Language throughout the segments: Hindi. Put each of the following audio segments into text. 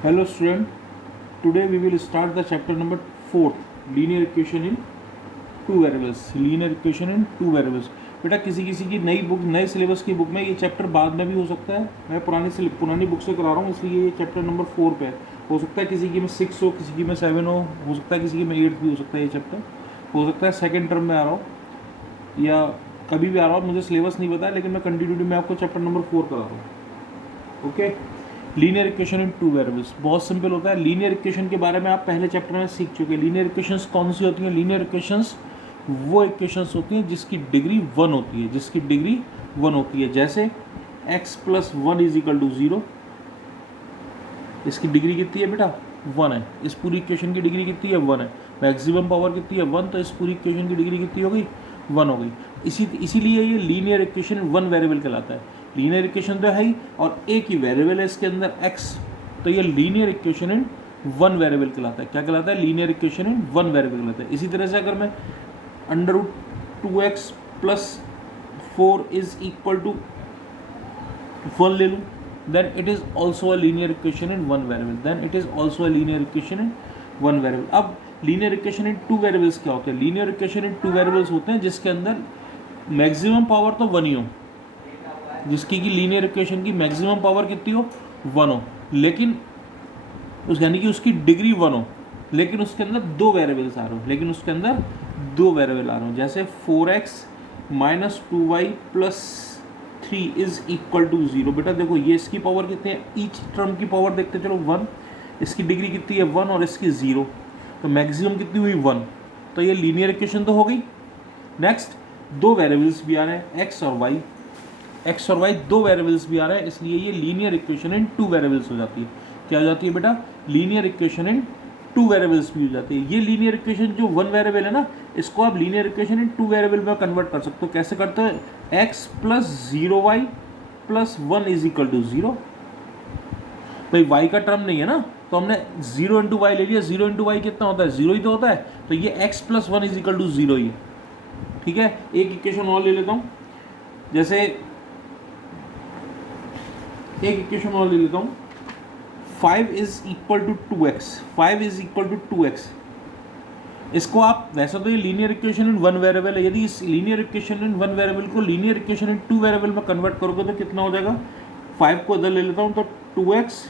Hello student, today we will start the chapter number 4 linear equation in two variables. linear equation in two variables. बेटा किसी किसी की नई बुक नए सिलेबस की बुक में ये चैप्टर बाद में भी हो सकता है. मैं पुरानी बुक से करा रहा हूँ, इसलिए ये चैप्टर नंबर 4 पे है. हो सकता है किसी की में 6 हो, किसी की में 7 हो सकता है किसी की में 8 भी हो सकता है. ये चैप्टर हो सकता है सेकेंड टर्म में आ रहा हो या कभी भी आ रहा हो. मुझे सिलेबस नहीं पता है, लेकिन मैं कंटिन्यूटी में आपको चैप्टर नंबर 4 करा रहा हूँ. Okay. Linear equation in two variables बहुत सिंपल होता है. लीनियर इक्वेशन के बारे में आप पहले चैप्टर में सीख चुके हैं. लीनियर इक्वेशंस कौन सी होती हैं? लीनियर इक्वेशंस वो इक्वेशंस होती हैं जिसकी डिग्री 1 होती है. जिसकी डिग्री 1 होती है, जैसे x plus 1 is equal to 0. इसकी डिग्री कितनी है बेटा? 1 है. इस पूरी इक्वेशन की डिग्री कितनी है? 1 है. मैक्सिमम पावर कितनी है? 1. तो इस पूरी इक्वेशन की डिग्री कितनी हो गई? 1 हो गई. इसीलिए ये लीनियर इक्वेशन 1 वेरिएबल कहलाता है. लीनियर इक्वेशन तो है ही, और एक ही वेरिएबल है इसके अंदर x, तो ये लीनियर इक्वेशन इन 1 वेरिएबल कहलाता है. क्या कहलाता है? लीनियर इक्वेशन इन 1 वेरिएबल कहलाता है. इसी तरह से अगर मैं under root 2x plus 4 is equal to 1 ले लूँ, then it is also a linear equation in one variable. then it is also a linear equation in one variable. अब linear equation in two variables क्या होते हैं? linear equation in two variables होते हैं जिसके अंदर मैक्सिमम पावर तो 1 ही हो, जिसकी की लीनियर इक्वेशन की मैक्सिमम पावर कितनी हो? 1 हो, लेकिन उस यानी कि उसकी डिग्री 1 हो, लेकिन उसके अंदर दो वेरिएबल्स आ रहे हो. लेकिन उसके अंदर दो वेरिएबल आ रहे हो, जैसे 4x minus 2y plus 3 is equal to 0. बेटा देखो, ये इसकी पावर कितनी है? ईच टर्म की पावर देखते चलो 1. इसकी डिग्री कितनी है? 1, और इसकी 0. तो मैक्सिमम कितनी हुई? 1. तो ये लीनियर इक्वेशन तो हो गई. नेक्स्ट, दो वेरिएबल्स भी आ रहे हैं, x और y. x और y दो वेरिएबल्स भी आ रहे हैं, इसलिए ये linear equation in two variables हो जाती है. क्या हो जाती है बेटा? Linear equation in two variables भी हो जाती है. ये लीनियर इक्वेशन जो 1 वेरिएबल है ना, इसको आप linear equation in two variable में कन्वर्ट कर सकते हो. कैसे करते हो? x plus 0y plus 1 is equal to 0. भाई y का टर्म नहीं है ना, तो हमने 0 इंटू वाई ले लिया. 0 इंटू वाई कितना होता है? 0 ही तो होता है. तो ये x plus 1 is equal to 0 ही है. ठीक है. एक इक्वेशन और ले लेता हूँ, जैसे एक इक्वेशन और ले लेता हूँ. 5 is equal to 2x. 5 is equal to 2x. इसको आप, वैसे तो ये लीनियर इक्वेशन इन 1 वेरिएबल है, यदि इस लीनियर इक्वेशन इन 1 वेरिएबल को लीनियर इक्वेशन इन 2 वेरिएबल में कन्वर्ट करोगे तो कितना हो जाएगा? 5 को इधर ले लेता हूँ, तो 2x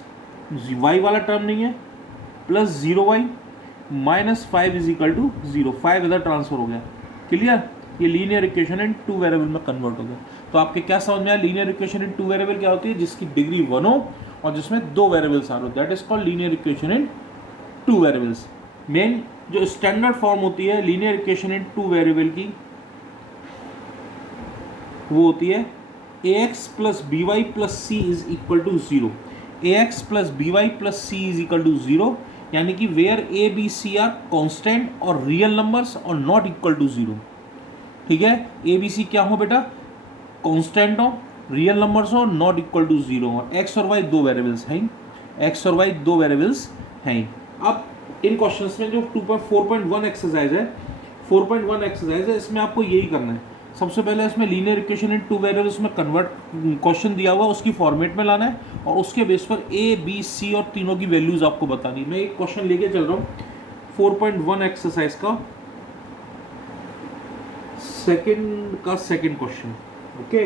y वाला टर्म नहीं है, plus 0y minus 5 is equal to 0. 5 इधर ट्रांसफर हो गया. क्लियर? ये लीनियर इक्वेशन इन 2 वेरिएबल में कन्वर्ट हो गया. तो आपके क्या समझ में आया? लीनियर इक्वेशन इन 2 वेरिएबल क्या होती है? जिसकी डिग्री 1 हो और जिसमें दो वेरिएबल्स आ रहे हो, that is called linear equation in 2 variables. Main जो स्टैंडर्ड फॉर्म होती है लीनियर इक्वेशन इन 2 वेरिएबल की, वो होती है ax plus B Y plus C is equal to 0. ax plus B Y plus C is equal to 0, यानी कि where A B C are constant और रियल नंबर्स और नॉट इक्वल टू 0. ठीक है. ए बी सी क्या हो बेटा? कॉन्स्टेंट हो, रियल नंबर्स हो, नॉट इक्वल टू 0. और एक्स और वाई दो वेरिएबल्स हैं. एक्स और वाई दो वेरिएबल्स हैं. अब इन क्वेश्चंस में जो 4.1 एक्सरसाइज है, 4.1 एक्सरसाइज है, इसमें आपको यही करना है. सबसे पहले इसमें लीनियर इक्वेशन इन 2 वेरिएबल्स में कन्वर्ट क्वेश्चन दिया हुआ उसकी फॉर्मेट में लाना है, और उसके बेस पर ए बी सी और तीनों की वैल्यूज आपको बतानी है. मैं एक क्वेश्चन लेके चल रहा हूँ 4.1 एक्सरसाइज का सेकंड क्वेश्चन. ओके.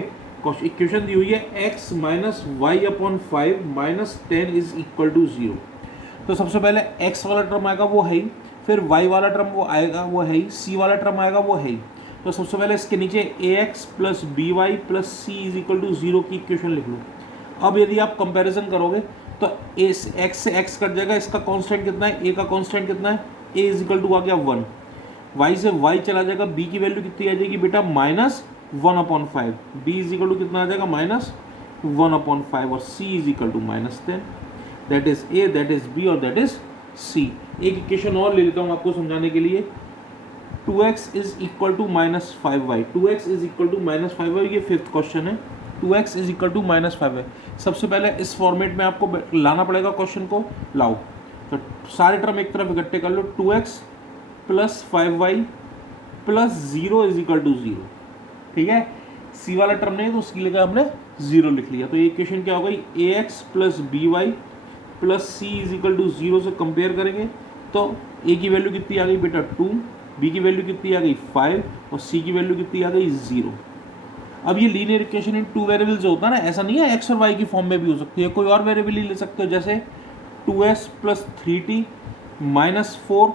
इक्वेशन दी हुई है x minus Y upon 5 minus 10 is equal to 0. तो सबसे पहले x वाला टर्म आएगा, वो है ही. फिर y वाला टर्म वो आएगा, वो है ही. c वाला टर्म आएगा, वो है ही. तो सबसे पहले इसके नीचे ax plus B Y plus C is equal to 0 की इक्वेशन लिख लो. अब यदि आप कंपैरिजन करोगे तो इस x से x कट जाएगा. इसका कांस्टेंट कितना है? a का कांस्टेंट कितना है? a इज इक्वल टू आ गया 1. y से y चला जाएगा, b की वैल्यू कितनी आ जाएगी बेटा? Minus 1 upon 5. b is equal to कितना आ जाएगा? Minus 1 upon 5. और c is equal to minus 10. That is a, that is b और दैट इज c. एक इक्वेशन और ले लेता हूँ आपको समझाने के लिए. 2x is equal to minus 5y. 2x is equal to minus 5y. ये फिफ्थ क्वेश्चन है. 2x is equal to minus 5y. सबसे पहले इस फॉर्मेट में आपको लाना पड़ेगा क्वेश्चन को. लाओ, तो सारे टर्म एक तरफ इकट्ठे कर लो. 2x plus 5y plus 0 is equal to 0. ठीक है. सी वाला टर्म नहीं है तो उसकी जगह हमने 0 लिख लिया. तो ये इक्वेशन क्या हो गई? ax plus B Y plus C is equal to 0 से कंपेयर करेंगे तो ए की वैल्यू कितनी आ गई बेटा 2, बी की वैल्यू कितनी आ गई 5 और सी की वैल्यू कितनी आ गई 0। अब ये linear equation in two variable जो होता है ना, ऐसा नहीं है एक्स और वाई की फॉर्म में भी हो सकती है, कोई और वेरिएबल ही ले सकते हो, जैसे 2s plus 3t minus 4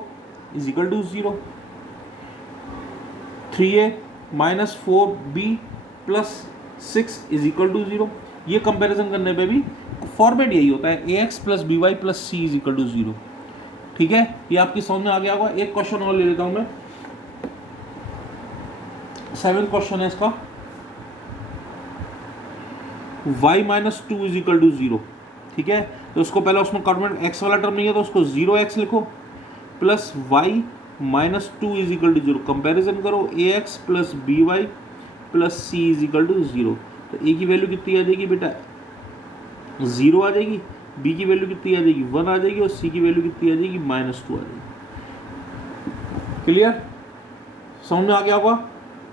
is equal to 0, 3a minus 4b plus 6 is equal to 0। ये कंपैरिजन करने पे भी फॉर्मेट यही होता है, ax plus B Y plus C is equal to 0। ठीक है, ये आपकी समझ में आ गया होगा। एक क्वेश्चन और ले लेता हूं मैं, 7th क्वेश्चन है इसका, y minus 2 is equal to 0। ठीक है, तो उसको पहले उसमें कॉर्डिनेट x वाला टर्म नहीं है तो उसको 0x लिखो, plus y minus 2 is equal to 0, comparison करो ax plus B Y plus C is equal to 0। तो a की वैल्यू कितनी आ जाएगी बेटा 0 आ जाएगी, b की वैल्यू कितनी आ जाएगी 1 आ जाएगी और c की वैल्यू कितनी आ जाएगी माइनस 2 आ जाएगी। क्लियर, समझ में आ गया होगा।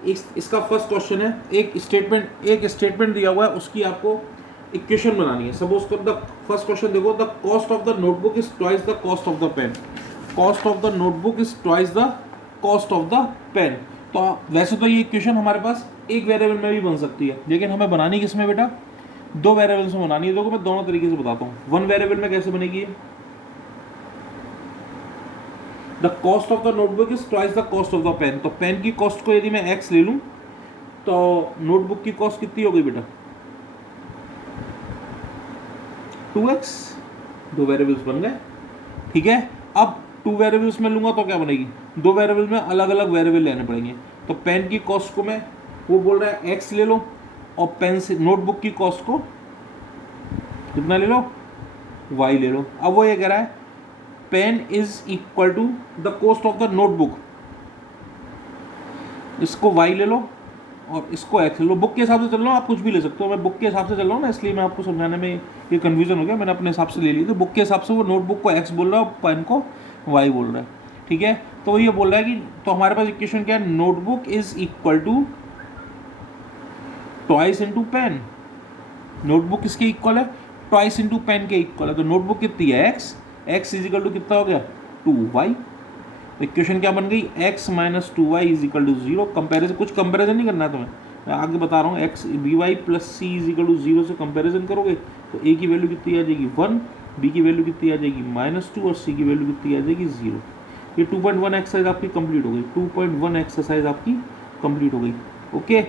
इसका फर्स्ट क्वेश्चन है, एक स्टेटमेंट दिया हुआ है, उसकी आपको इक्वेशन बनानी है। सपोज कर द फर्स्ट क्वेश्चन देखो, the cost of the notebook is twice the cost of the pen. Cost of the notebook is twice the cost of the pen. तो वैसे तो ये इक्वेशन हमारे पास एक वेरिएबल में भी बन सकती है, लेकिन हमें बनानी किस में बेटा, दो वेरिएबल्स में बनानी है। देखो मैं दोनों तरीके से बताता हूँ। वन वेरिएबल में कैसे बनेगी, the cost of the notebook is twice the cost of the pen. तो पेन की कॉस्ट को यदि मैं x ले लूँ तो नोटबुक की कॉस्ट कितनी हो गई बेटा 2x, दो वेरिएबल्स बन गए। ठीक है, अब टू वेरिएबल्स में लूंगा तो क्या बनेगी, दो वेरिएबल में अलग अलग वेरिएबल लेने पड़ेंगे। तो पेन की कॉस्ट को मैं, वो बोल रहा है x ले लो, और पेन से नोटबुक की कॉस्ट को कितना ले लो y ले लो। अब वो ये कह रहा है pen is equal to the cost of the notebook, इसको y ले लो और इसको x ले लो। बुक के हिसाब से चल रहा हूँ, आप कुछ भी ले सकते हो, मैं बुक के हिसाब से चल रहा हूँ ना, इसलिए मैं आपको समझाने में ये कन्फ्यूजन हो गया, मैंने अपने हिसाब से ले ली। तो बुक के हिसाब से वो नोटबुक को x बोल रहा है और पेन को y बोल रहा है। ठीक है, तो वो ये बोल रहा है कि तो हमारे पास इक्वेशन क्या है, notebook is equal to twice into pen. Notebook किसके इक्वल है, ट्वाइस इंटू पेन के इक्वल है। तो नोटबुक कितनी है x इज इक्वल टू कितना हो गया 2y। इक्वेशन क्या बन गई, x minus 2y is equal to 0। Comparison, कुछ कंपेरिजन नहीं करना है तुम्हें, मैं आगे बता रहा हूँ। x b Y plus C is equal to 0 से कंपेरिजन करोगे तो a की वैल्यू कितनी आ जाएगी 1, b की वैल्यू कितनी आ जाएगी -2 और c की वैल्यू कितनी आ जाएगी 0। ये 2.1 एक्सरसाइज आपकी कंप्लीट हो गई, 2.1 एक्सरसाइज आपकी कंप्लीट हो गई। ओके।